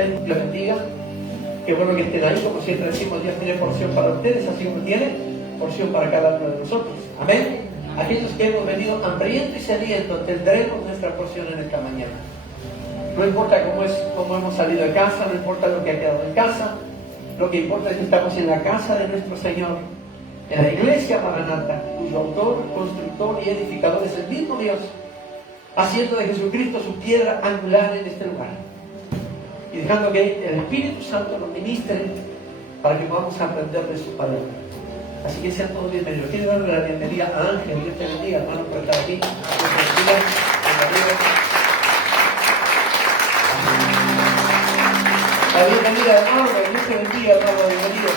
Facebook les bendiga. Qué bueno que estén ahí, como siempre decimos, Dios tiene porción para ustedes, así como tiene porción para cada uno de nosotros. Amén. Aquellos que hemos venido hambrientos y sedientos, tendremos nuestra porción en esta mañana. No importa cómo hemos salido de casa, no importa lo que ha quedado en casa, lo que importa es que estamos en la casa de nuestro Señor, en la iglesia Maranata, cuyo autor, constructor y edificador es el mismo Dios, haciendo de Jesucristo su piedra angular en este lugar, y dejando que el Espíritu Santo nos ministre para que podamos aprender de su palabra. Así que sean todos bienvenidos. Quiero darle la bienvenida a Ángel. Dios te bendiga, hermano, por estar aquí. Dios te bendiga. La bienvenida, hermano. Dios te bendiga, hermano. Bienvenido.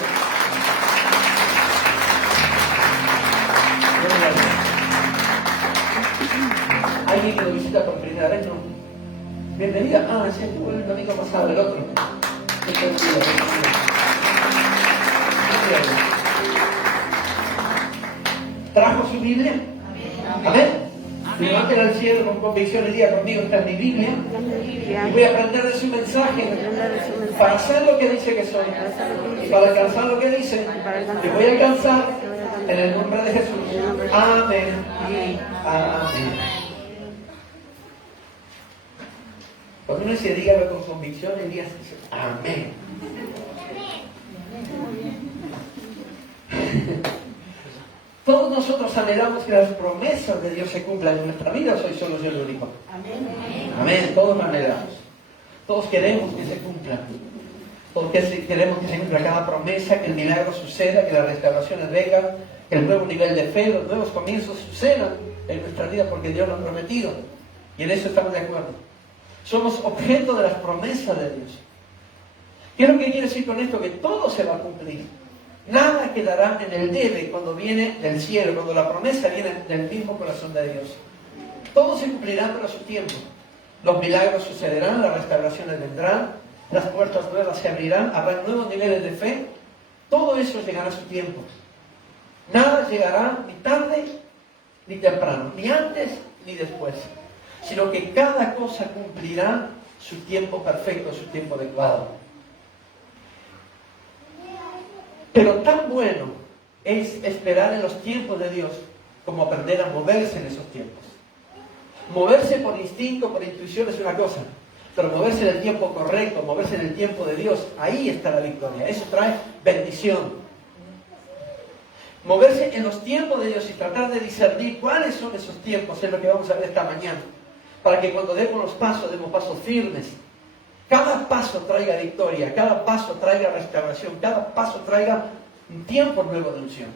Alguien que lo visita por primera vez, ¿no? Bienvenida. Ah, ese estuvo el domingo pasado, el otro. Dios te bendiga. ¿Trajo su Biblia? Amén. Levanten al cielo con convicción el día conmigo. Esta es mi Biblia. Y voy a aprender de su mensaje para hacer lo que dice que soy. Y para alcanzar lo que dice. Y voy a alcanzar en el nombre de Jesús. Amén. Amén. Cuando uno se diga con convicción, el día dice amén. Todos nosotros anhelamos que las promesas de Dios se cumplan en nuestra vida, o soy solo yo el único. Amén. Amén. Todos anhelamos. Todos queremos que se cumplan. Todos queremos que se cumpla cada promesa, que el milagro suceda, que las restauraciones vengan, que el nuevo nivel de fe, los nuevos comienzos sucedan en nuestra vida porque Dios lo ha prometido. Y en eso estamos de acuerdo. Somos objeto de las promesas de Dios. ¿Qué es lo que quiere decir con esto? Que todo se va a cumplir. Nada quedará en el debe cuando viene del cielo, cuando la promesa viene del mismo corazón de Dios. Todo se cumplirá por su tiempo. Los milagros sucederán, las restauraciones vendrán, las puertas nuevas se abrirán, habrá nuevos niveles de fe. Todo eso llegará a su tiempo. Nada llegará ni tarde ni temprano, ni antes ni después, sino que cada cosa cumplirá su tiempo perfecto, su tiempo adecuado. Pero tan bueno es esperar en los tiempos de Dios como aprender a moverse en esos tiempos. Moverse por instinto, por intuición es una cosa, pero moverse en el tiempo correcto, moverse en el tiempo de Dios, ahí está la victoria. Eso trae bendición. Moverse en los tiempos de Dios y tratar de discernir cuáles son esos tiempos es lo que vamos a ver esta mañana, para que cuando demos pasos firmes. Cada paso traiga victoria, cada paso traiga restauración, cada paso traiga un tiempo nuevo de unción.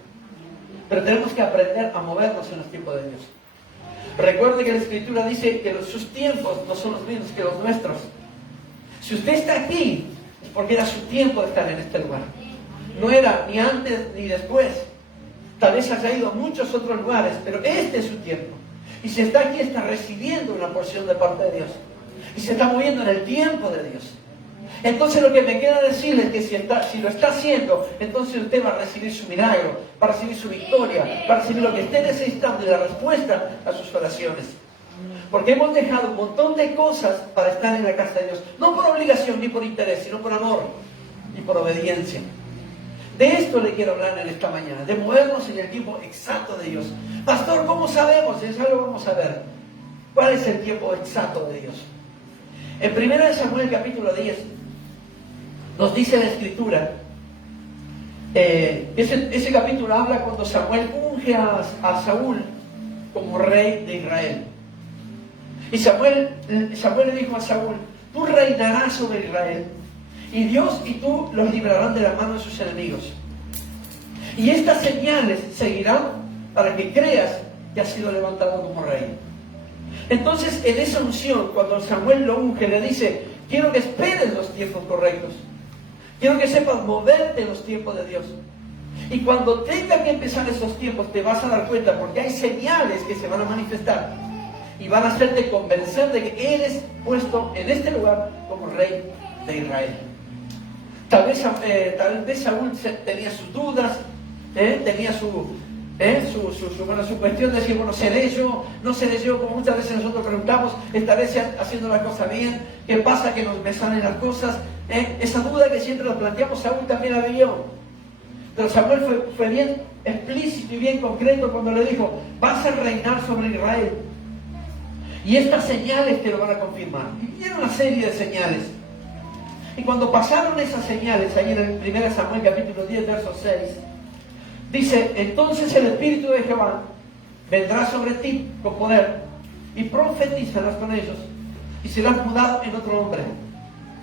Pero tenemos que aprender a movernos en los tiempos de Dios. Recuerde que la Escritura dice que sus tiempos no son los mismos que los nuestros. Si usted está aquí, es porque era su tiempo de estar en este lugar. No era ni antes ni después. Tal vez haya ido a muchos otros lugares, pero este es su tiempo. Y si está aquí, está recibiendo una porción de parte de Dios. Y se está moviendo en el tiempo de Dios. Entonces lo que me queda decirle es que si lo está haciendo, entonces usted va a recibir su milagro, va a recibir su victoria, va a recibir lo que esté necesitando y la respuesta a sus oraciones. Porque hemos dejado un montón de cosas para estar en la casa de Dios. No por obligación ni por interés, sino por amor y por obediencia. De esto le quiero hablar en esta mañana, de movernos en el tiempo exacto de Dios. Pastor, ¿cómo sabemos? Eso lo vamos a ver. ¿Cuál es el tiempo exacto de Dios? En 1 Samuel capítulo 10 nos dice la Escritura, ese capítulo habla cuando Samuel unge a Saúl como rey de Israel. Y Samuel le dijo a Saúl, tú reinarás sobre Israel, y Dios y tú los librarán de la mano de sus enemigos. Y estas señales seguirán para que creas que has sido levantado como rey. Entonces, en esa unción, cuando Samuel lo unge, le dice, quiero que esperes los tiempos correctos. Quiero que sepas moverte en los tiempos de Dios. Y cuando tenga que empezar esos tiempos, te vas a dar cuenta, porque hay señales que se van a manifestar. Y van a hacerte convencer de que eres puesto en este lugar como rey de Israel. Tal vez Saúl tenía sus dudas, tenía Su cuestión de decir, bueno, seré yo, no seré yo, como muchas veces nosotros preguntamos, ¿estaré haciendo la cosa bien? ¿Qué pasa que me salen las cosas? Esa duda que siempre nos planteamos, Saúl también la vivió. Pero Samuel fue bien explícito y bien concreto cuando le dijo, vas a reinar sobre Israel. Y estas señales te lo van a confirmar. Y vinieron una serie de señales. Y cuando pasaron esas señales, ahí en el 1 Samuel capítulo 10, verso 6, dice, entonces el Espíritu de Jehová vendrá sobre ti con poder y profetizarás con ellos y serás mudado en otro hombre.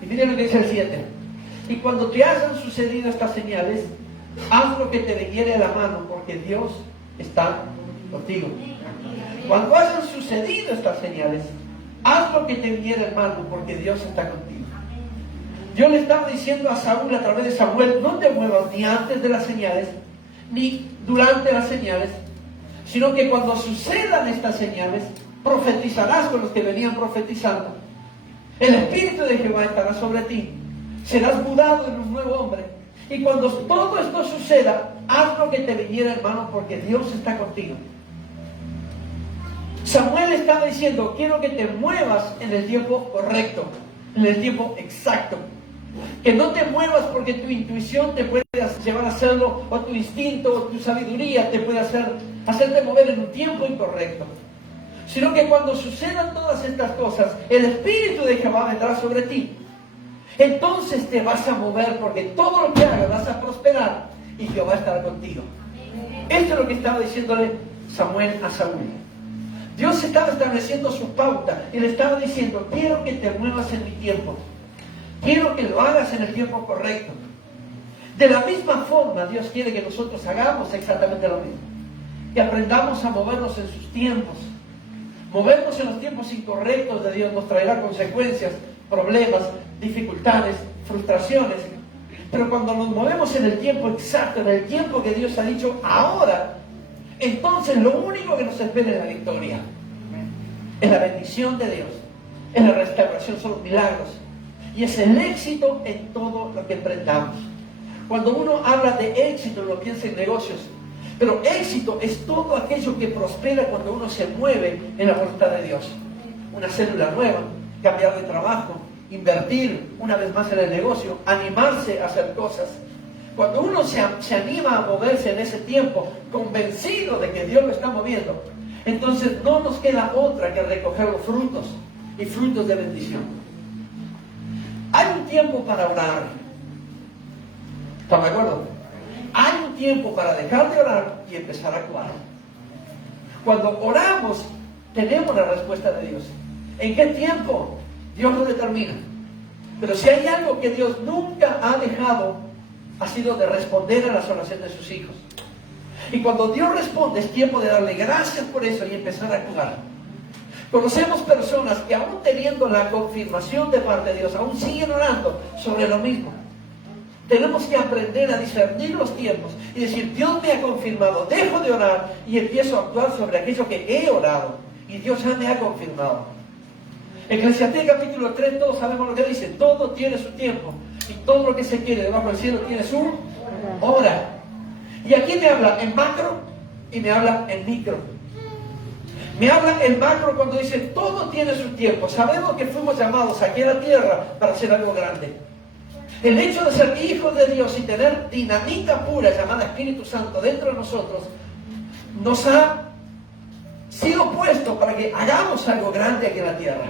Y miren lo que dice el 7. Y cuando te hayan sucedido estas señales, haz lo que te viniere a la mano, porque Dios está contigo. Cuando hayan sucedido estas señales, haz lo que te viniere a la mano, porque Dios está contigo. Dios le estaba diciendo a Saúl a través de Samuel, no te muevas ni antes de las señales, ni durante las señales, sino que cuando sucedan estas señales, profetizarás con los que venían profetizando. El Espíritu de Jehová estará sobre ti, serás mudado en un nuevo hombre. Y cuando todo esto suceda, haz lo que te viniera, hermano, porque Dios está contigo. Samuel estaba diciendo, quiero que te muevas en el tiempo correcto, en el tiempo exacto. Que no te muevas porque tu intuición te puede llevar a hacerlo, o tu instinto, o tu sabiduría te puede hacerte mover en un tiempo incorrecto. Sino que cuando sucedan todas estas cosas, el Espíritu de Jehová vendrá sobre ti. Entonces te vas a mover porque todo lo que hagas vas a prosperar y Jehová estará contigo. Esto es lo que estaba diciéndole Samuel a Saúl. Dios estaba estableciendo su pauta y le estaba diciendo, quiero que te muevas en mi tiempo. Quiero que lo hagas en el tiempo correcto. De la misma forma, Dios quiere que nosotros hagamos exactamente lo mismo. Que aprendamos a movernos en sus tiempos. Movernos en los tiempos incorrectos de Dios nos traerá consecuencias, problemas, dificultades, frustraciones. Pero cuando nos movemos en el tiempo exacto, en el tiempo que Dios ha dicho ahora, entonces lo único que nos espera es la victoria. Es la bendición de Dios. Es la restauración, son los milagros. Y es el éxito en todo lo que emprendamos. Cuando uno habla de éxito, uno piensa en negocios. Pero éxito es todo aquello que prospera cuando uno se mueve en la voluntad de Dios. Una célula nueva, cambiar de trabajo, invertir una vez más en el negocio, animarse a hacer cosas. Cuando uno se anima a moverse en ese tiempo, convencido de que Dios lo está moviendo, entonces no nos queda otra que recoger los frutos y frutos de bendición. Hay un tiempo para orar. ¿Están de acuerdo? Hay un tiempo para dejar de orar y empezar a actuar. Cuando oramos, tenemos la respuesta de Dios. ¿En qué tiempo? Dios lo determina. Pero si hay algo que Dios nunca ha dejado, ha sido de responder a las oraciones de sus hijos. Y cuando Dios responde, es tiempo de darle gracias por eso y empezar a actuar. Conocemos personas que aún teniendo la confirmación de parte de Dios, aún siguen orando sobre lo mismo. Tenemos que aprender a discernir los tiempos y decir, Dios me ha confirmado, dejo de orar y empiezo a actuar sobre aquello que he orado. Y Dios ya me ha confirmado. Eclesiastés capítulo 3, todos sabemos lo que dice, todo tiene su tiempo y todo lo que se quiere debajo del cielo tiene su hora. Y aquí me habla en macro y me habla en micro. Me habla en macro cuando dice todo tiene su tiempo. Sabemos que fuimos llamados aquí a la tierra para hacer algo grande. El hecho de ser hijos de Dios y tener dinamita pura llamada Espíritu Santo dentro de nosotros nos ha sido puesto para que hagamos algo grande aquí en la tierra.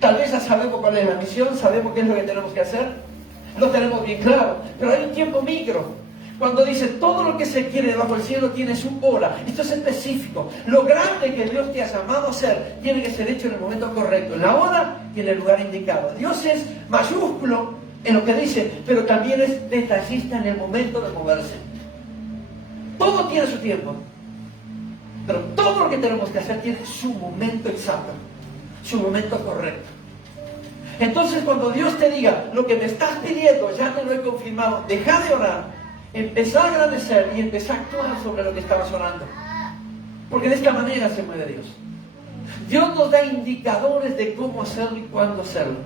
Tal vez ya sabemos cuál es la misión, sabemos qué es lo que tenemos que hacer, lo tenemos bien claro, pero hay un tiempo micro. Cuando dice todo lo que se quiere debajo del cielo tiene su hora. Esto es específico. Lo grande que Dios te ha llamado a hacer tiene que ser hecho en el momento correcto, en la hora y en el lugar indicado. Dios es mayúsculo en lo que dice, pero también es detallista en el momento de moverse. Todo tiene su tiempo, pero todo lo que tenemos que hacer tiene su momento exacto, su momento correcto. Entonces cuando Dios te diga, lo que me estás pidiendo ya te lo he confirmado, deja de orar, empezá a agradecer y empezá a actuar sobre lo que estabas orando. Porque de esta manera se mueve Dios. Dios nos da indicadores de cómo hacerlo y cuándo hacerlo.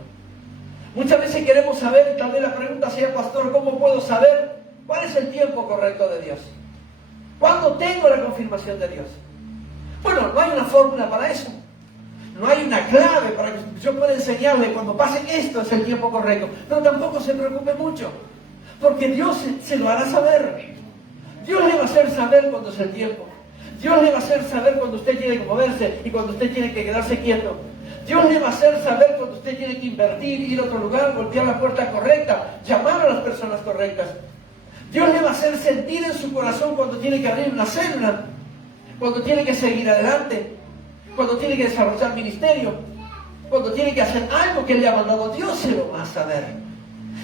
Muchas veces queremos saber, y tal vez la pregunta sea, pastor, ¿cómo puedo saber cuál es el tiempo correcto de Dios? ¿Cuándo tengo la confirmación de Dios? Bueno, no hay una fórmula para eso. No hay una clave para que yo pueda enseñarle cuando pase esto es el tiempo correcto. Pero tampoco se preocupe mucho, porque Dios se lo hará saber. Dios le va a hacer saber cuando es el tiempo. Dios le va a hacer saber cuando usted tiene que moverse y cuando usted tiene que quedarse quieto. Dios le va a hacer saber cuando usted tiene que invertir, ir a otro lugar, golpear la puerta correcta, llamar a las personas correctas. Dios le va a hacer sentir en su corazón cuando tiene que abrir una célula, cuando tiene que seguir adelante, cuando tiene que desarrollar ministerio, cuando tiene que hacer algo que le ha mandado. Dios se lo va a saber.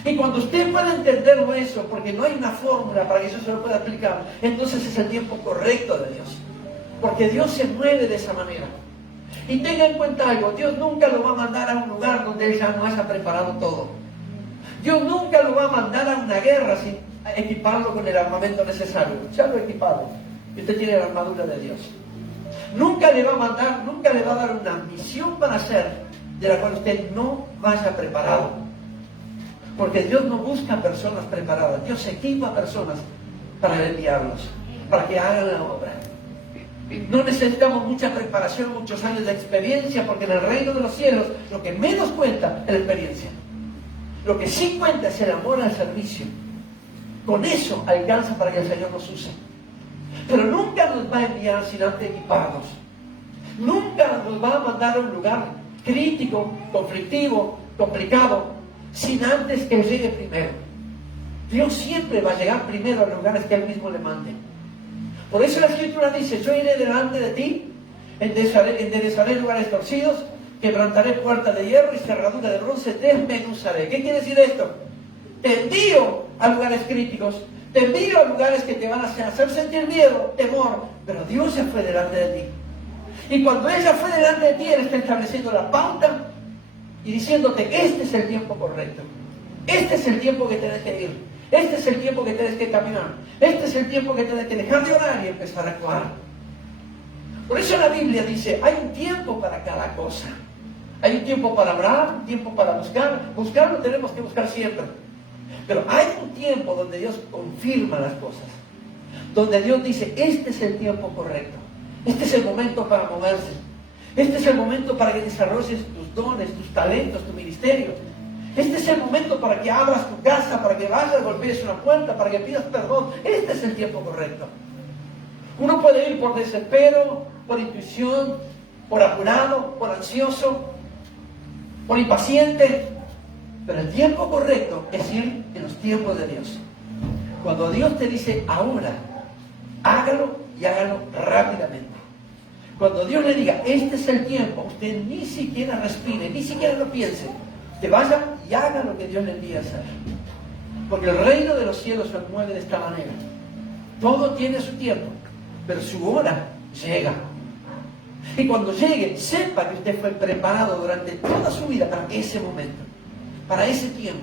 Y cuando usted pueda entenderlo eso, porque no hay una fórmula para que eso se lo pueda aplicar, entonces es el tiempo correcto de Dios. Porque Dios se mueve de esa manera. Y tenga en cuenta algo, Dios nunca lo va a mandar a un lugar donde Él ya no haya preparado todo. Dios nunca lo va a mandar a una guerra sin equiparlo con el armamento necesario. Ya lo he equipado. Y usted tiene la armadura de Dios. Nunca le va a mandar, nunca le va a dar una misión para hacer de la cual usted no vaya preparado. Porque Dios no busca personas preparadas. Dios equipa personas para enviarlos, para que hagan la obra. No necesitamos mucha preparación, muchos años de experiencia, porque en el reino de los cielos lo que menos cuenta es la experiencia. Lo que sí cuenta es el amor al servicio. Con eso alcanza para que el Señor nos use. Pero nunca nos va a enviar sin antes equiparnos. Nunca nos va a mandar a un lugar crítico, conflictivo, complicado, sin antes que Él llegue primero. Dios siempre va a llegar primero a los lugares que Él mismo le mande. Por eso la Escritura dice: yo iré delante de ti, enderezaré lugares torcidos, quebrantaré puertas de hierro y cerradura de bronce, desmenuzaré. ¿Qué quiere decir esto? Te envío a lugares críticos, te envío a lugares que te van a hacer sentir miedo, temor, pero Dios ya fue delante de ti. Y cuando ella fue delante de ti, Él está estableciendo la pauta y diciéndote: este es el tiempo correcto, este es el tiempo que tienes que ir, este es el tiempo que tienes que caminar, este es el tiempo que tienes que dejar de orar y empezar a actuar. Por eso la Biblia dice: hay un tiempo para cada cosa. Hay un tiempo para hablar, un tiempo para buscar. Buscar lo tenemos que buscar siempre. Pero hay un tiempo donde Dios confirma las cosas, donde Dios dice: este es el tiempo correcto, este es el momento para moverse, este es el momento para que desarrolles tus dones, tus talentos, tu ministerio. Este es el momento para que abras tu casa, para que vayas, golpees una puerta, para que pidas perdón. Este es el tiempo correcto. Uno puede ir por desespero, por intuición, por apurado, por ansioso, por impaciente. Pero el tiempo correcto es ir en los tiempos de Dios. Cuando Dios te dice: ahora, hágalo y hágalo rápidamente. Cuando Dios le diga: este es el tiempo, usted ni siquiera respire, ni siquiera lo piense. Usted vaya y haga lo que Dios le envía a hacer. Porque el reino de los cielos se mueve de esta manera. Todo tiene su tiempo, pero su hora llega. Y cuando llegue, sepa que usted fue preparado durante toda su vida para ese momento, para ese tiempo.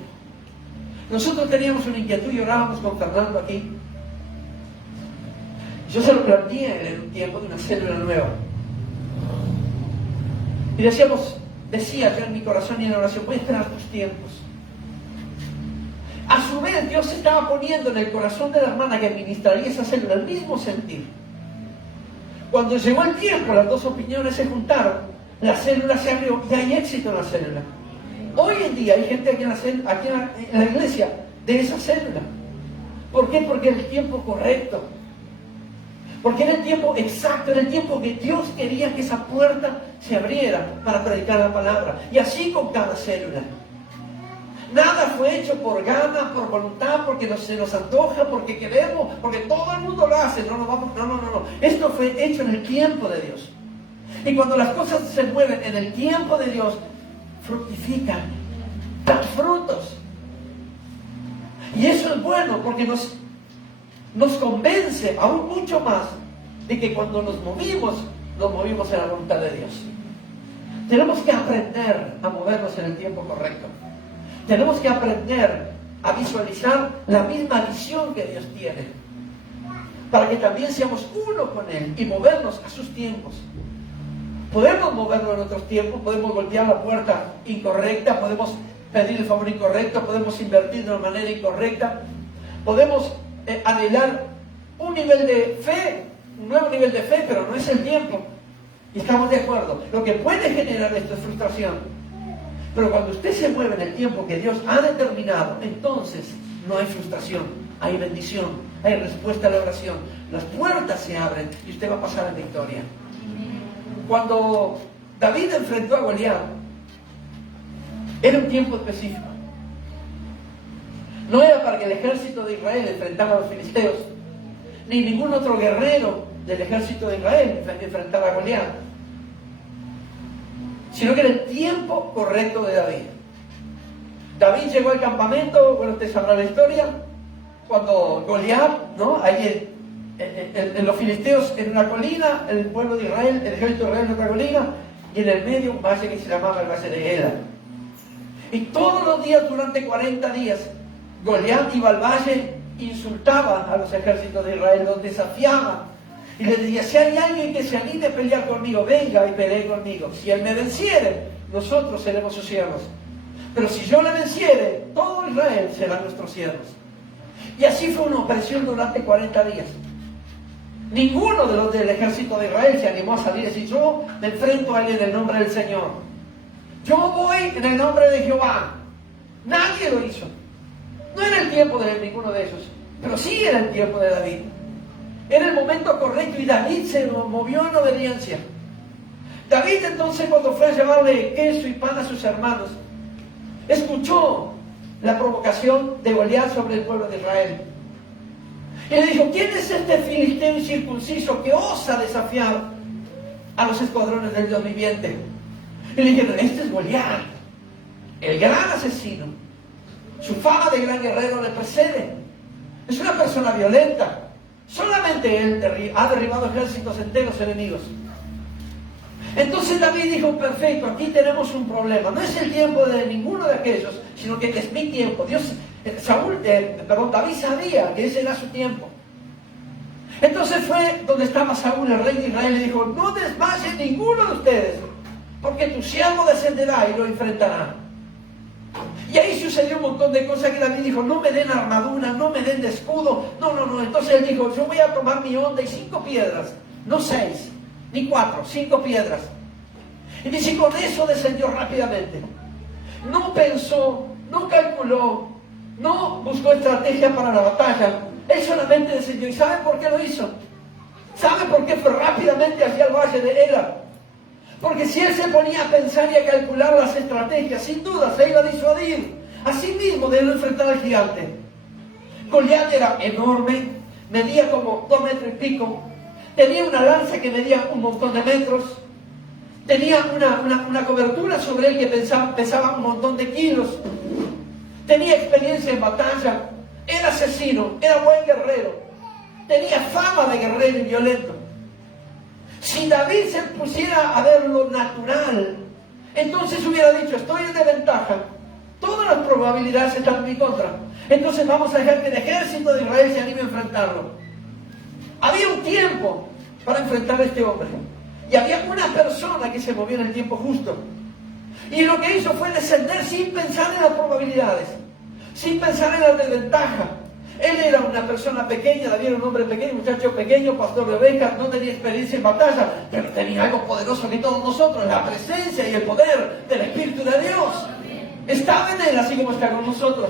Nosotros teníamos una inquietud y orábamos con Fernando aquí. Yo se lo planteé en un tiempo de una célula nueva. Y decía yo en mi corazón y en la oración: voy a esperar tus tiempos. A su vez, Dios estaba poniendo en el corazón de la hermana que administraría esa célula el mismo sentir. Cuando llegó el tiempo, las dos opiniones se juntaron, la célula se abrió y hay éxito en la célula. Hoy en día hay gente aquí en la iglesia de esa célula. ¿Por qué? Porque era el tiempo correcto. Porque era el tiempo exacto, era el tiempo que Dios quería que esa puerta se abriera para predicar la palabra. Y así con cada célula. Nada fue hecho por gana, por voluntad, porque se nos antoja, porque queremos, porque todo el mundo lo hace. No. Esto fue hecho en el tiempo de Dios. Y cuando las cosas se mueven en el tiempo de Dios, fructifican, dan frutos. Y eso es bueno, porque nos convence aún mucho más de que cuando nos movimos en la voluntad de Dios. Tenemos que aprender a movernos en el tiempo correcto. Tenemos que aprender a visualizar la misma visión que Dios tiene, para que también seamos uno con Él y movernos a sus tiempos. Podemos movernos en otros tiempos, podemos golpear la puerta incorrecta, podemos pedir el favor incorrecto, podemos invertir de una manera incorrecta, podemos anhelar un nivel de fe, un nuevo nivel de fe, pero no es el tiempo. Y estamos de acuerdo. Lo que puede generar esto es frustración. Pero cuando usted se mueve en el tiempo que Dios ha determinado, entonces no hay frustración, hay bendición, hay respuesta a la oración. Las puertas se abren y usted va a pasar en victoria. Cuando David enfrentó a Goliat, era un tiempo específico. No era para que el ejército de Israel enfrentara a los filisteos, ni ningún otro guerrero del ejército de Israel enfrentara a Goliat, sino que era el tiempo correcto de David. David llegó al campamento, bueno, usted sabrá la historia, cuando Goliat, ¿no? Ahí en los filisteos en una colina, el pueblo de Israel, el ejército de Israel en otra colina, y en el medio un valle que se llamaba el valle de Ela. Y todos los días, durante 40 días, Goliat iba al valle, insultaba a los ejércitos de Israel, los desafiaba, y les decía: si hay alguien que se anime a pelear conmigo, venga y pelee conmigo. Si él me venciere, nosotros seremos sus siervos. Pero si yo le venciere, todo Israel será nuestros siervos. Y así fue una operación durante 40 días. Ninguno de los del ejército de Israel se animó a salir y decir: yo me enfrento a él en el nombre del Señor. Yo voy en el nombre de Jehová. Nadie lo hizo. No era el tiempo de ninguno de esos, pero sí era el tiempo de David. Era el momento correcto y David se movió en obediencia. David entonces, cuando fue a llevarle queso y pan a sus hermanos, escuchó la provocación de Goliat sobre el pueblo de Israel. Y le dijo: ¿quién es este filisteo incircunciso que osa desafiar a los escuadrones del Dios viviente? Y le dijeron: este es Goliat, el gran asesino. Su fama de gran guerrero le precede. Es una persona violenta. Solamente él ha derribado ejércitos enteros enemigos. Entonces David dijo: perfecto, aquí tenemos un problema. No es el tiempo de ninguno de aquellos, sino que es mi tiempo. David sabía que ese era su tiempo. Entonces fue donde estaba Saúl, el rey de Israel, y le dijo: no desmaye ninguno de ustedes, porque tu siervo descenderá y lo enfrentará. Y ahí sucedió un montón de cosas que David dijo: no me den armadura, no me den de escudo. No. Entonces él dijo: yo voy a tomar mi onda y 5 piedras, no 6, ni 4, 5 piedras. Y dice: con eso descendió rápidamente. No pensó, no calculó, no buscó estrategia para la batalla. Él solamente descendió. ¿Y sabe por qué lo hizo? ¿Sabe por qué fue rápidamente hacia el valle de Ela? Porque si él se ponía a pensar y a calcular las estrategias, sin duda se iba a disuadir a sí mismo de no enfrentar al gigante. Goliat era enorme, medía como 2 metros y pico, tenía una lanza que medía un montón de metros, tenía una cobertura sobre él que pesaba un montón de kilos, tenía experiencia en batalla, era asesino, era buen guerrero, tenía fama de guerrero y violento. Si David se pusiera a ver lo natural, entonces hubiera dicho: estoy en desventaja, todas las probabilidades están en mi contra, entonces vamos a dejar que el ejército de Israel se anime a enfrentarlo. Había un tiempo para enfrentar a este hombre, y había una persona que se movió en el tiempo justo, y lo que hizo fue descender sin pensar en las probabilidades, sin pensar en la desventaja. Él era una persona pequeña, David era un hombre pequeño, muchacho pequeño, pastor de ovejas, no tenía experiencia en batalla, pero tenía algo poderoso que todos nosotros: la presencia y el poder del Espíritu de Dios. Estaba en él, así como está con nosotros.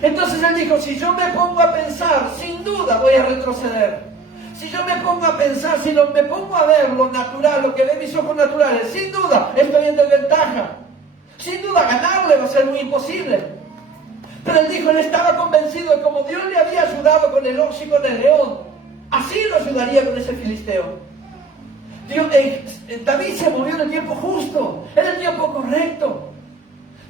Entonces él dijo: si yo me pongo a pensar, sin duda voy a retroceder. Si yo me pongo a pensar, si me pongo a ver lo natural, lo que ven mis ojos naturales, sin duda estoy en desventaja. Sin duda ganarle va a ser muy imposible. Pero él dijo: él estaba convencido de cómo Dios le había ayudado con el oso y con el león, así lo ayudaría con ese filisteo. David se movió en el tiempo justo, en el tiempo correcto.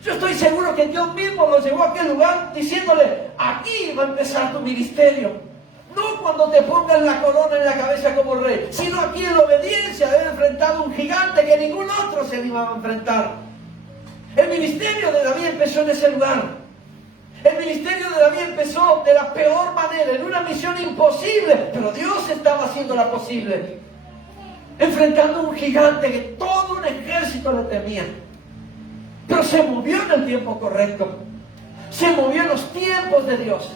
Yo estoy seguro que Dios mismo lo llevó a aquel lugar diciéndole: aquí va a empezar tu ministerio. No cuando te pongan la corona en la cabeza como rey, sino aquí en la obediencia de haber enfrentado a un gigante que ningún otro se animaba a enfrentar. El ministerio de David empezó en ese lugar. El ministerio de David empezó de la peor manera, en una misión imposible, pero Dios estaba haciéndola posible. Enfrentando a un gigante que todo un ejército le temía. Pero se movió en el tiempo correcto. Se movió en los tiempos de Dios.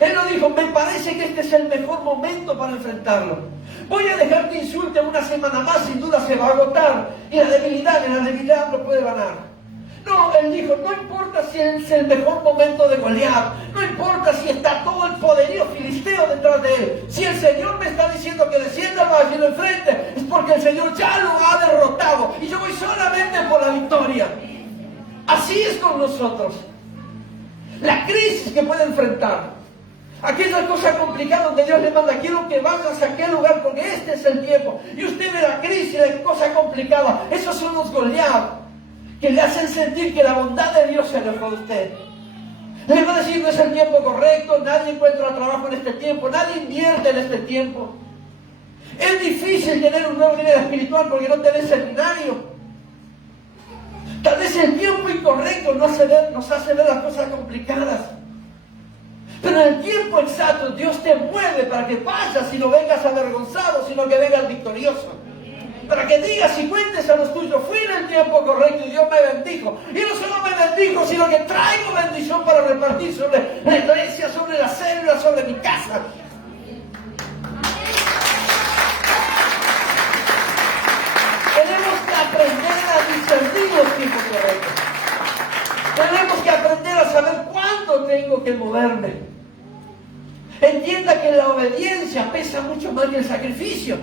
Él no dijo, me parece que este es el mejor momento para enfrentarlo. Voy a dejar que insulte una semana más, sin duda se va a agotar. Y en la debilidad no puede ganar. No, él dijo, no importa si es el mejor momento de Goliat, no importa si está todo el poderío filisteo detrás de él. Si el Señor me está diciendo que descienda al valle y lo enfrente, es porque el Señor ya lo ha derrotado. Y yo voy solamente por la victoria. Así es con nosotros. La crisis que puede enfrentar, aquella cosa complicada donde Dios le manda, quiero que vayas a aquel lugar porque este es el tiempo. Y usted ve la crisis, la cosa complicada. Esos son los Goliat que le hacen sentir que la bondad de Dios se alejó de usted. Le va a decir, no es el tiempo correcto, nadie encuentra trabajo en este tiempo, nadie invierte en este tiempo. Es difícil tener un nuevo nivel espiritual porque no tenés seminario. Tal vez el tiempo incorrecto nos hace ver las cosas complicadas. Pero en el tiempo exacto Dios te mueve para que vayas y no vengas avergonzado, sino que vengas victorioso. Para que digas y cuentes a los tuyos, fui en el tiempo correcto y Dios me bendijo. Y no solo me bendijo, sino que traigo bendición para repartir sobre la iglesia, sobre la célula, sobre mi casa. Tenemos que aprender a discernir los tiempos correctos. Tenemos que aprender a saber cuándo tengo que moverme. Entienda que la obediencia pesa mucho más que el sacrificio.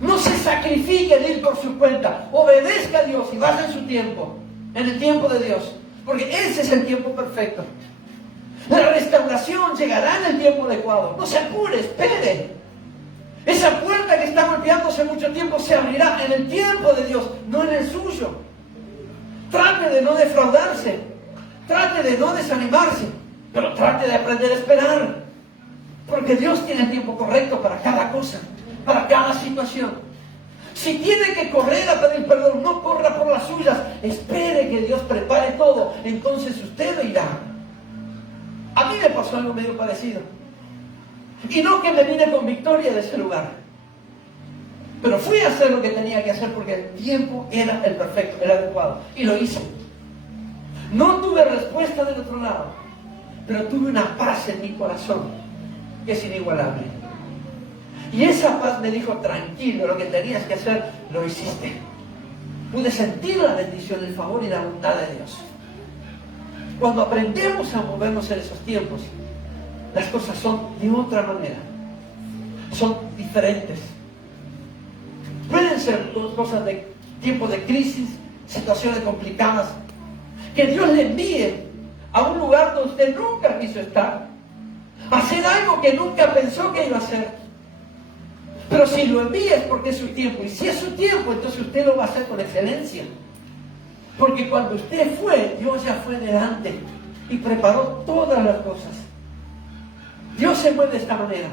No se sacrifique en ir por su cuenta. Obedezca a Dios y vaya en su tiempo, en el tiempo de Dios, porque ese es el tiempo perfecto. La restauración llegará en el tiempo adecuado. No se apure, espere. Esa puerta que está golpeándose mucho tiempo se abrirá en el tiempo de Dios, no en el suyo. Trate de no defraudarse, trate de no desanimarse, pero trate de aprender a esperar, porque Dios tiene el tiempo correcto para cada cosa, para cada situación. Si tiene que correr a pedir perdón, no corra por las suyas, espere que Dios prepare todo, entonces usted irá. A mí me pasó algo medio parecido, y no que me vine con victoria de ese lugar, pero fui a hacer lo que tenía que hacer porque el tiempo era el perfecto, el adecuado, y lo hice. No tuve respuesta del otro lado, pero tuve una paz en mi corazón que es inigualable. Y esa paz me dijo, tranquilo, lo que tenías que hacer, lo hiciste. Pude sentir la bendición, el favor y la bondad de Dios. Cuando aprendemos a movernos en esos tiempos, las cosas son de otra manera. Son diferentes. Pueden ser cosas de tiempos de crisis, situaciones complicadas, que Dios le envíe a un lugar donde usted nunca quiso estar, hacer algo que nunca pensó que iba a hacer. Pero si lo envía es porque es su tiempo, y si es su tiempo, entonces usted lo va a hacer con excelencia. Porque cuando usted fue, Dios ya fue delante y preparó todas las cosas. Dios se mueve de esta manera.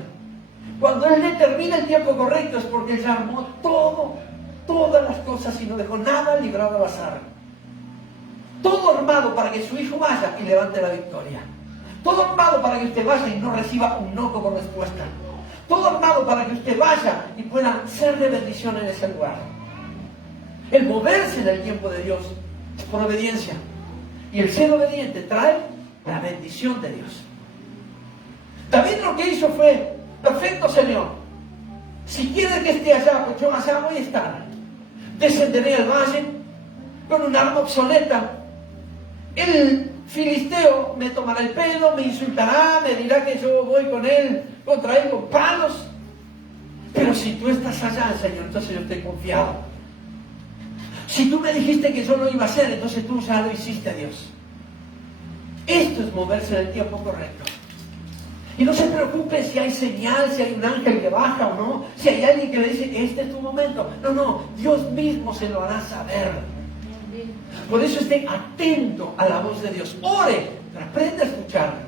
Cuando Él determina el tiempo correcto es porque Él ya armó todas las cosas y no dejó nada librado al azar. Todo armado para que su hijo vaya y levante la victoria. Todo armado para que usted vaya y no reciba un no como respuesta. Todo armado para que usted vaya y pueda ser de bendición en ese lugar. El moverse en el tiempo de Dios es por obediencia. Y el ser obediente trae la bendición de Dios. David lo que hizo fue, perfecto Señor, si quieres que esté allá, pues yo allá voy a estar. Descenderé al valle con un arma obsoleta. El filisteo me tomará el pelo, me insultará, me dirá que yo voy contra él con palos. Pero si tú estás allá, Señor, entonces yo estoy confiado. Si tú me dijiste que yo lo iba a hacer, entonces tú ya lo hiciste, Dios. Esto es moverse en el tiempo correcto. Y no se preocupe si hay señal, si hay un ángel que baja o no, si hay alguien que le dice, este es tu momento. No, Dios mismo se lo hará saber. Por eso esté atento a la voz de Dios. Ore, pero aprenda a escucharlo.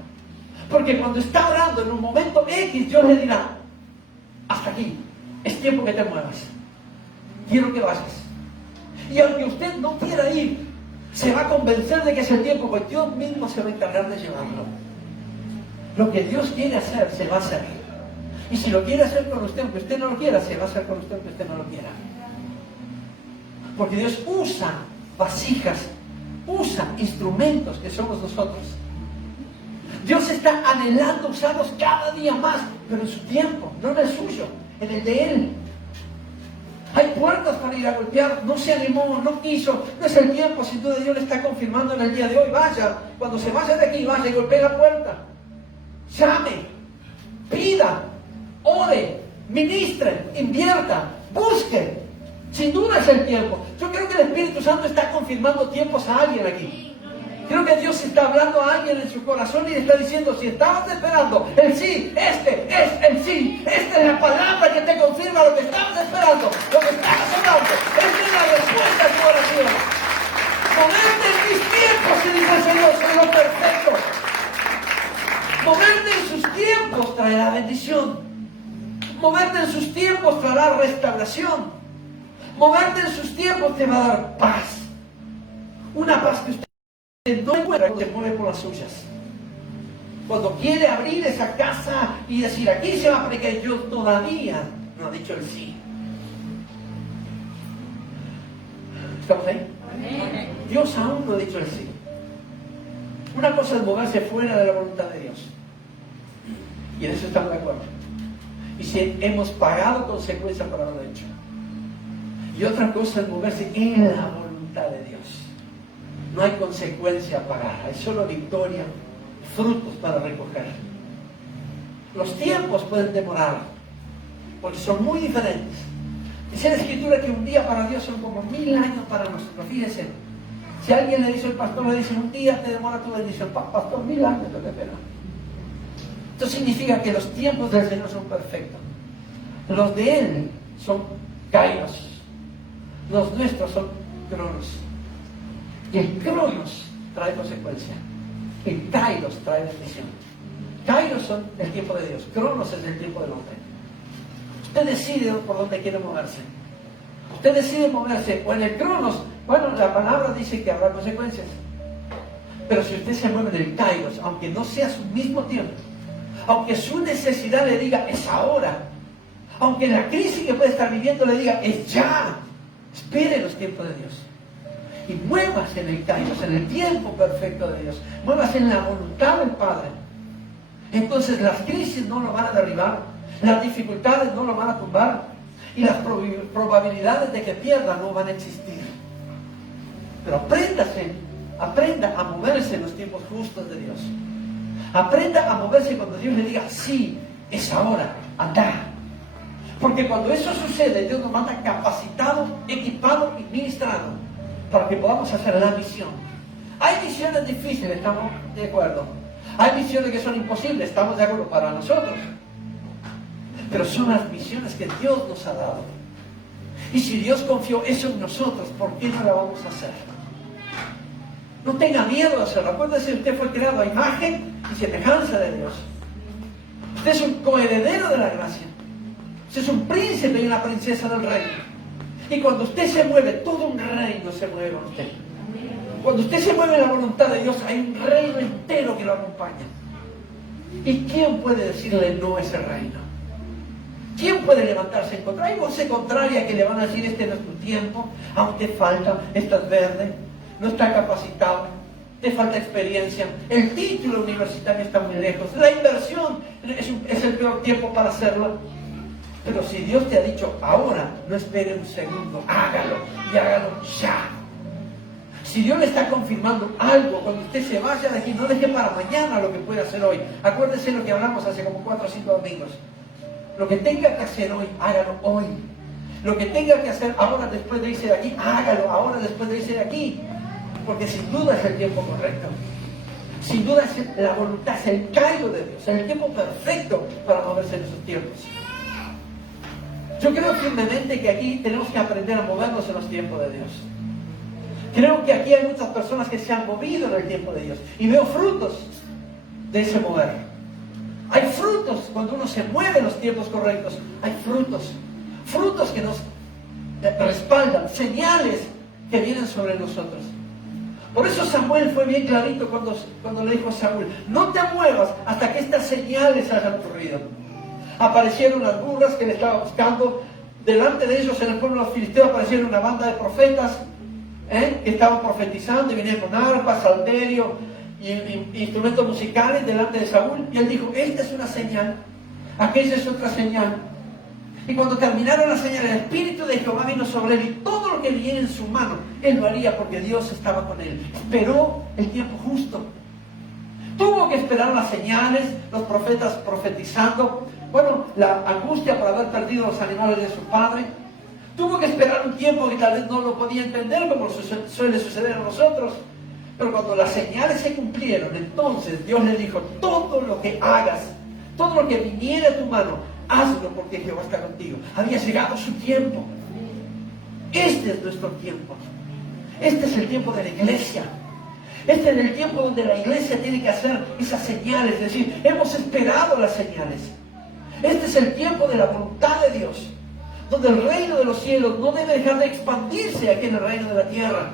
Porque cuando está orando en un momento X, Dios le dirá, hasta aquí, es tiempo que te muevas. Quiero que vayas. Y aunque usted no quiera ir, se va a convencer de que es el tiempo, porque Dios mismo se va a encargar de llevarlo. Lo que Dios quiere hacer, se va a hacer. Y si lo quiere hacer con usted, aunque usted no lo quiera, se va a hacer con usted, aunque usted no lo quiera. Porque Dios usa vasijas, usa instrumentos que somos nosotros. Dios está anhelando usarlos cada día más, pero en su tiempo, no en el suyo, en el de Él. Hay puertas para ir a golpear, no se animó, no quiso, no es el tiempo, sin duda Dios le está confirmando en el día de hoy. Vaya, cuando se vaya de aquí, vaya y golpee la puerta. Llame, pida, ore, ministre, invierta, busque. Sin duda es el tiempo. Yo creo que el Espíritu Santo está confirmando tiempos a alguien aquí. Creo que Dios está hablando a alguien en su corazón y le está diciendo, si estabas esperando el sí, este es el sí. Esta es la palabra que te confirma lo que estabas esperando, lo que estabas hablando. Esta es la respuesta a tu oración. Moverte en mis tiempos, se dice el Señor, soy lo perfecto. Moverte en sus tiempos traerá bendición. Moverte en sus tiempos traerá restauración. Moverte en sus tiempos te va a dar paz. Una paz que usted no encuentra cuando se mueve por las suyas. Cuando quiere abrir esa casa y decir, aquí se va a predicar, Dios todavía no ha dicho el sí. ¿Estamos ahí? Amén. Dios aún no ha dicho el sí. Una cosa es moverse fuera de la voluntad de Dios. Y en eso estamos de acuerdo. Y si hemos pagado consecuencias por haberlo hecho. Y otra cosa es moverse en la voluntad de Dios. No hay consecuencia a pagar, hay solo victoria, frutos para recoger. Los tiempos pueden demorar, porque son muy diferentes. Dice la Escritura que un día para Dios son como 1000 años para nosotros. Fíjense, si alguien le dice al pastor, le dice, un día te demora tu bendición, pastor, 1000 años te espera. Esto significa que los tiempos del Señor son perfectos. Los de Él son kairos. Los nuestros son cronos. Y el cronos trae consecuencia. El kairos trae bendición. Kairos son el tiempo de Dios. Cronos es el tiempo del hombre. Usted decide por dónde quiere moverse. Usted decide moverse o en el cronos. Bueno, la palabra dice que habrá consecuencias. Pero si usted se mueve en el kairos, aunque no sea su mismo tiempo, aunque su necesidad le diga es ahora, aunque la crisis que puede estar viviendo le diga es ya, espere los tiempos de Dios. Y muévase en el kairos, en el tiempo perfecto de Dios. Muévase en la voluntad del Padre. Entonces las crisis no lo van a derribar, las dificultades no lo van a tumbar y las probabilidades de que pierda no van a existir. Pero aprenda a moverse en los tiempos justos de Dios. Aprenda a moverse cuando Dios le diga sí, es ahora, anda. Porque cuando eso sucede, Dios nos manda capacitado, equipado y ministrado para que podamos hacer la misión. Hay misiones difíciles, estamos de acuerdo. Hay misiones que son imposibles, estamos de acuerdo para nosotros. Pero son las misiones que Dios nos ha dado. Y si Dios confió eso en nosotros, ¿por qué no la vamos a hacer? No tenga miedo de hacerlo. Acuérdese, usted fue creado a imagen y semejanza de Dios. Usted es un coheredero de la gracia. Usted es un príncipe y una princesa del reino. Y cuando usted se mueve, todo un reino se mueve con usted. Cuando usted se mueve en la voluntad de Dios, hay un reino entero que lo acompaña. ¿Y quién puede decirle no a ese reino? ¿Quién puede levantarse en contra? Hay voces contrarias que le van a decir, este no es tu tiempo, aún te falta, estás verde, no está capacitado, te falta experiencia, el título universitario está muy lejos, la inversión es el peor tiempo para hacerlo. Pero si Dios te ha dicho ahora, no espere un segundo, hágalo y hágalo ya. Si Dios le está confirmando algo, cuando usted se vaya de aquí, no deje para mañana lo que puede hacer hoy. Acuérdese lo que hablamos hace como 4 o 5 domingos. Lo que tenga que hacer hoy, hágalo hoy. Lo que tenga que hacer ahora después de irse de aquí, hágalo ahora después de irse de aquí. Porque sin duda es el tiempo correcto. Sin duda es la voluntad, es el kairos de Dios, es el tiempo perfecto para moverse en esos tiempos. Yo creo firmemente que aquí tenemos que aprender a movernos en los tiempos de Dios. Creo que aquí hay muchas personas que se han movido en el tiempo de Dios. Y veo frutos de ese mover. Hay frutos cuando uno se mueve en los tiempos correctos. Hay frutos. Frutos que nos respaldan. Señales que vienen sobre nosotros. Por eso Samuel fue bien clarito cuando le dijo a Saúl, no te muevas hasta que estas señales hayan ocurrido. Aparecieron las burras que le estaba buscando. Delante de ellos en el pueblo de los filisteos aparecieron una banda de profetas que estaban profetizando y venían con arpas, salterio, instrumentos musicales delante de Saúl, y él dijo, esta es una señal, aquella es otra señal. Y cuando terminaron las señales, el Espíritu de Jehová vino sobre él, y todo lo que viniera en su mano, él lo haría porque Dios estaba con él. Esperó el tiempo justo. Tuvo que esperar las señales, los profetas profetizando, la angustia por haber perdido los animales de su padre. Tuvo que esperar un tiempo que tal vez no lo podía entender, como suele suceder a nosotros. Pero cuando las señales se cumplieron, entonces Dios le dijo, todo lo que hagas, todo lo que viniera a tu mano, hazlo porque Jehová está contigo. Había llegado su tiempo. Este es nuestro tiempo. Este es el tiempo de la iglesia. Este es el tiempo donde la iglesia tiene que hacer esas señales. Es decir, hemos esperado las señales. Este es el tiempo de la voluntad de Dios, donde el reino de los cielos no debe dejar de expandirse aquí en el reino de la tierra,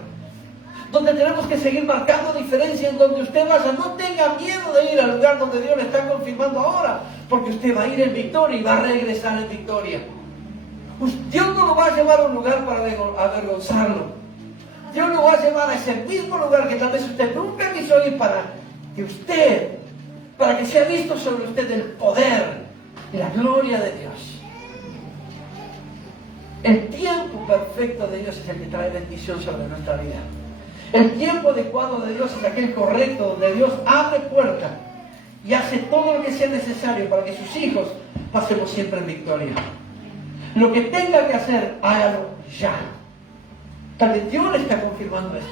donde tenemos que seguir marcando diferencia. En donde usted vaya, no tenga miedo de ir al lugar donde Dios le está confirmando ahora, porque usted va a ir en victoria y va a regresar en victoria. Dios no lo va a llevar a un lugar para avergonzarlo. Dios lo va a llevar a ese mismo lugar que tal vez usted nunca quiso ir, para que sea visto sobre usted el poder y la gloria de Dios. El tiempo perfecto de Dios es el que trae bendición sobre nuestra vida. El tiempo adecuado de Dios es aquel correcto, donde Dios abre puertas y hace todo lo que sea necesario para que sus hijos pasemos siempre en victoria. Lo que tenga que hacer, hágalo ya. Tal vez Dios le está confirmando esto.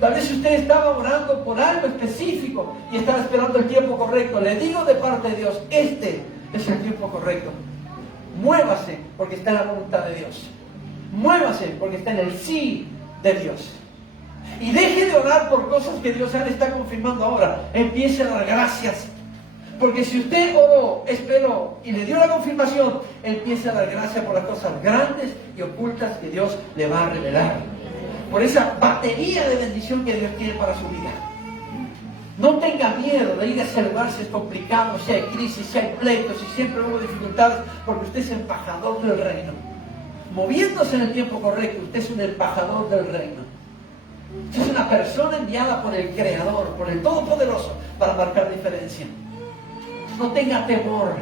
Tal vez usted estaba orando por algo específico y estaba esperando el tiempo correcto. Le digo de parte de Dios, este es el tiempo correcto. Muévase porque está en la voluntad de Dios. Muévase porque está en el sí de Dios. Y deje de orar por cosas que Dios ya le está confirmando ahora. Empiece a dar gracias. Porque si usted oró, esperó y le dio la confirmación, empiece a dar gracias por las cosas grandes y ocultas que Dios le va a revelar. Por esa batería de bendición que Dios tiene para su vida. No tenga miedo de ir a ese lugar si es complicado, si hay crisis, si hay pleitos, si siempre hubo dificultades, porque usted es embajador del reino. Moviéndose en el tiempo correcto, usted es un embajador del reino. Usted es una persona enviada por el Creador, por el Todopoderoso, para marcar diferencia. No tenga temor,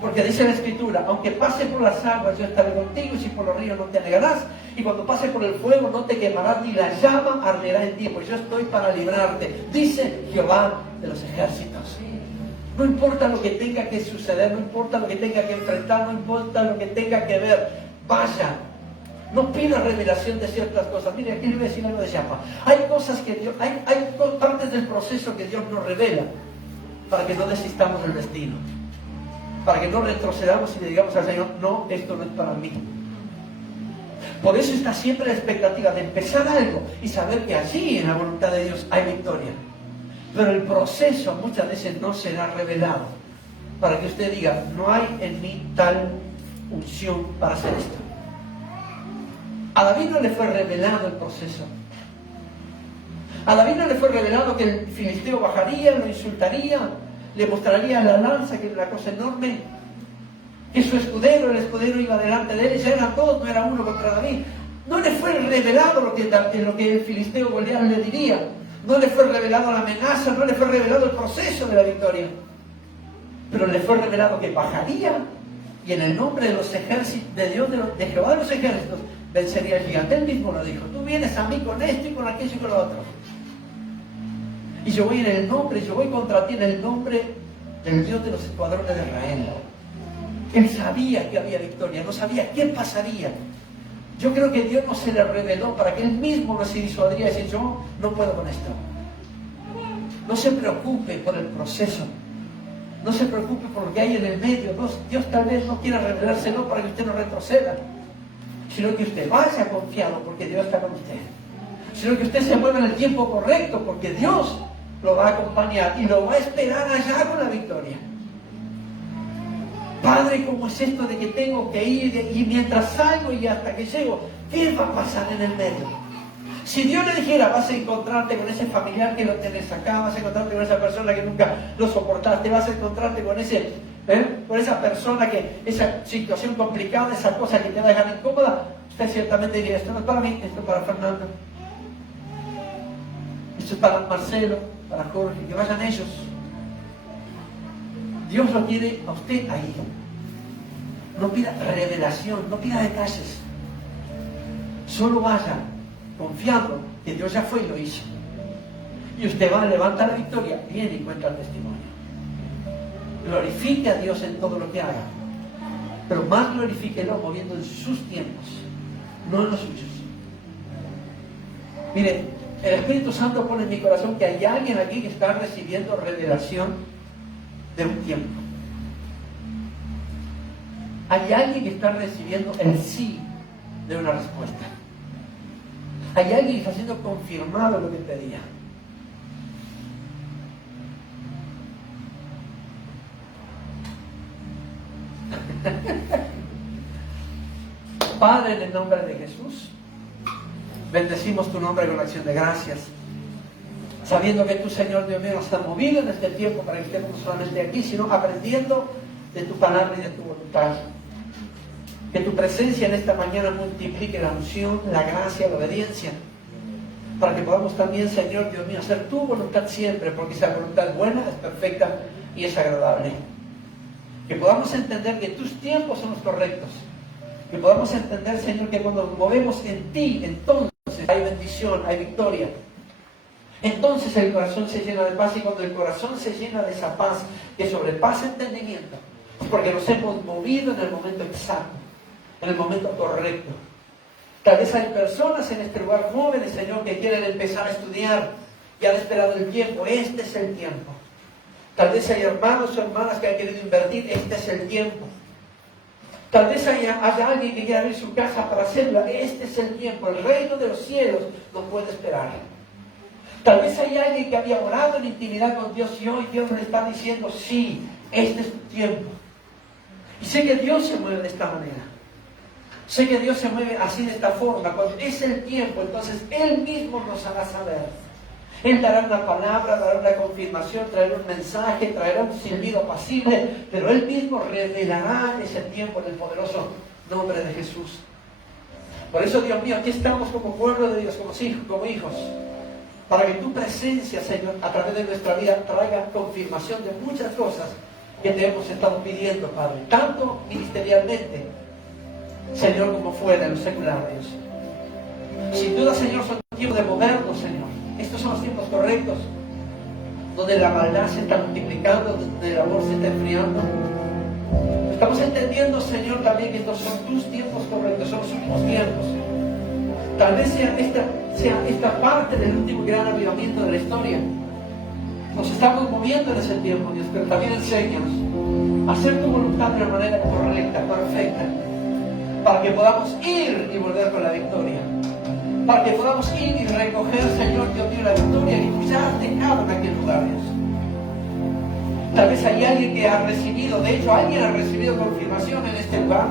porque dice la Escritura, aunque pase por las aguas, yo estaré contigo, y si por los ríos no te anegarás, y cuando pase por el fuego no te quemarás, ni la llama arderá en ti, pues yo estoy para librarte, dice Jehová de los ejércitos. No importa lo que tenga que suceder, no importa lo que tenga que enfrentar, no importa lo que tenga que ver, vaya. No pida revelación de ciertas cosas. Mire, aquí le voy a decir algo de Yapa. Hay cosas que Dios, hay partes del proceso que Dios nos revela para que no desistamos del destino, para que no retrocedamos y le digamos al Señor, no, esto no es para mí. Por eso está siempre la expectativa de empezar algo y saber que allí en la voluntad de Dios hay victoria. Pero el proceso muchas veces no será revelado para que usted diga, no hay en mí tal unción para hacer esto. A David no le fue revelado el proceso. A David no le fue revelado que el filisteo bajaría, lo insultaría, le mostraría la lanza, que era una cosa enorme, que su escudero, el escudero iba delante de él, ya eran todos, no era uno contra David. No le fue revelado lo que el filisteo Goliat le diría. No le fue revelado la amenaza, no le fue revelado el proceso de la victoria. Pero le fue revelado que bajaría y en el nombre de los ejércitos, de Dios, de Jehová de los ejércitos, vencería al gigante. Él mismo lo dijo, tú vienes a mí con esto y con aquello y con lo otro. Y yo voy en el nombre, yo voy contra ti en el nombre del Dios de los escuadrones de Israel. Él sabía que había victoria, no sabía qué pasaría. Yo creo que Dios no se le reveló para que él mismo no se disuadiera y decir, yo no puedo con esto. No se preocupe por el proceso. No se preocupe por lo que hay en el medio. Dios tal vez no quiera revelárselo para que usted no retroceda, sino que usted vaya confiado porque Dios está con usted. Sino que usted se mueva en el tiempo correcto porque Dios lo va a acompañar y lo va a esperar allá con la victoria. Padre, ¿cómo es esto de que tengo que ir y mientras salgo y hasta que llego, qué va a pasar en el medio? Si Dios le dijera, vas a encontrarte con ese familiar que lo tenés acá, vas a encontrarte con esa persona que nunca lo soportaste, vas a encontrarte con con esa persona esa situación complicada, esa cosa que te va a dejar incómoda, usted ciertamente diría, esto no es para mí, esto es para Fernando. Esto Eso es para Marcelo, para Jorge, que vayan ellos. Dios lo quiere a usted ahí. No pida revelación, no pida detalles. Solo vaya confiando que Dios ya fue y lo hizo. Y usted va a levantar la victoria, viene y cuenta el testimonio. Glorifique a Dios en todo lo que haga, pero más glorifíquelo moviendo en sus tiempos, no en los suyos. Mire, el Espíritu Santo pone en mi corazón que hay alguien aquí que está recibiendo revelación de un tiempo. Hay alguien que está recibiendo el sí de una respuesta. Hay alguien que está siendo confirmado lo que pedía. Padre, en el nombre de Jesús, bendecimos tu nombre con acción de gracias, sabiendo que tú, Señor Dios mío, nos has movido en este tiempo para que estemos no solamente aquí, sino aprendiendo de tu palabra y de tu voluntad. Que tu presencia en esta mañana multiplique la unción, la gracia, la obediencia, para que podamos también, Señor Dios mío, hacer tu voluntad siempre, porque esa voluntad es buena, es perfecta y es agradable. Que podamos entender que tus tiempos son los correctos. Que podamos entender, Señor, que cuando nos movemos en ti, entonces hay bendición, hay victoria. Entonces el corazón se llena de paz, y cuando el corazón se llena de esa paz que sobrepasa entendimiento, es porque nos hemos movido en el momento exacto, en el momento correcto. Tal vez hay personas en este lugar, jóvenes, Señor, que quieren empezar a estudiar y han esperado el tiempo. Este es el tiempo. Tal vez hay hermanos o hermanas que han querido invertir. Este es el tiempo. Tal vez haya alguien que quiera abrir su casa para hacerlo. Este es el tiempo. El reino de los cielos no puede esperar. Tal vez hay alguien que había orado en intimidad con Dios y hoy Dios le está diciendo, sí, este es tu tiempo. Y sé que Dios se mueve de esta manera. Sé que Dios se mueve así, de esta forma. Cuando es el tiempo, entonces Él mismo nos hará saber. Él dará una palabra, dará una confirmación, traerá un mensaje, traerá un silbido apacible, pero Él mismo revelará ese tiempo en el poderoso nombre de Jesús. Por eso, Dios mío, aquí estamos como pueblo de Dios, como hijos, para que tu presencia, Señor, a través de nuestra vida, traiga confirmación de muchas cosas que te hemos estado pidiendo, Padre, tanto ministerialmente, Señor, como fuera en los seculares. Sin duda, Señor, son tiempos de movernos, Señor. Estos son los tiempos correctos, donde la maldad se está multiplicando, donde el amor se está enfriando. Estamos entendiendo, Señor, también que estos son tus tiempos correctos, son los últimos tiempos. Tal vez sea esta parte del último gran avivamiento de la historia. Nos estamos moviendo en ese tiempo, Dios, pero también enséñanos a hacer tu voluntad de una manera correcta, perfecta, para que podamos ir y volver con la victoria. Para que podamos ir y recoger, Señor, Dios mío, la victoria que tú ya has dejado en aquel lugar, Dios. Tal vez hay alguien que ha recibido, de hecho, alguien ha recibido confirmación en este lugar.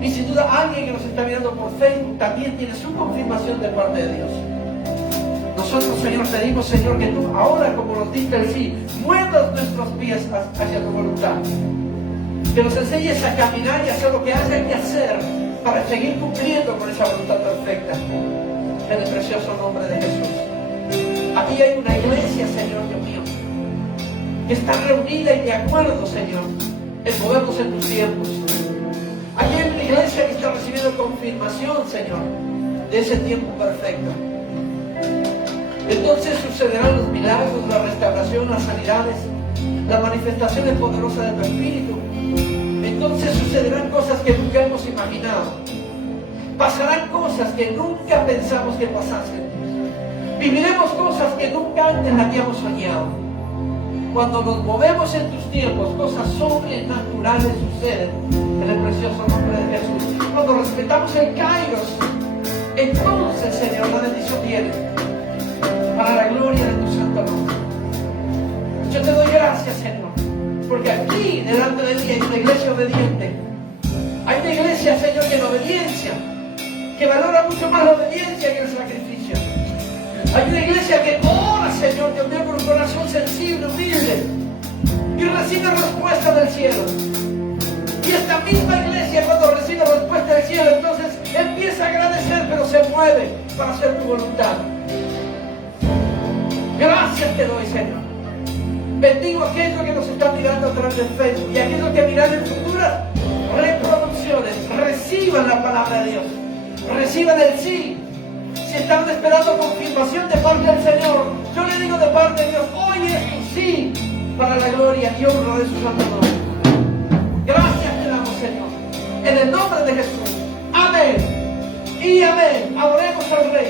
Y sin duda, alguien que nos está mirando por Facebook también tiene su confirmación de parte de Dios. Nosotros, Señor, pedimos, Señor, que tú ahora, como nos diste el sí, muevas nuestros pies hacia tu voluntad. Que nos enseñes a caminar y a hacer lo que haya que hacer para seguir cumpliendo con esa voluntad perfecta. En el precioso nombre de Jesús. Aquí hay una iglesia, Señor Dios mío, que está reunida y de acuerdo, Señor, en movernos en tus tiempos. Aquí hay una iglesia que está recibiendo confirmación, Señor, de ese tiempo perfecto. Entonces sucederán los milagros, la restauración, las sanidades, las manifestaciones poderosas de tu Espíritu. Entonces sucederán cosas que nunca hemos imaginado. Pasarán cosas que nunca pensamos que pasasen. Viviremos cosas que nunca antes habíamos soñado. Cuando nos movemos en tus tiempos, cosas sobrenaturales suceden en el precioso nombre de Jesús. Cuando respetamos el Kairos, entonces, Señor, la bendición viene para la gloria de tu santo nombre. Yo te doy gracias, Señor, porque aquí delante de mí hay una iglesia obediente. Hay una iglesia, Señor, que en obediencia, que valora mucho más la obediencia que el sacrificio. Hay una iglesia que ora, Señor Dios mío, con un corazón sensible, humilde, y recibe respuesta del cielo. Y esta misma iglesia, cuando recibe respuesta del cielo, entonces empieza a agradecer, pero se mueve para hacer tu voluntad. Gracias te doy, Señor. Bendigo a aquellos que nos están mirando a través del Facebook y a aquellos que miran en futuras reproducciones. Reciban la palabra de Dios. Reciban el sí. Si están esperando confirmación de parte del Señor, yo le digo de parte de Dios, hoy es tu sí para la gloria y honra de su santo nombre. Gracias te damos, Señor. En el nombre de Jesús. Amén. Y amén. Adoremos al Rey.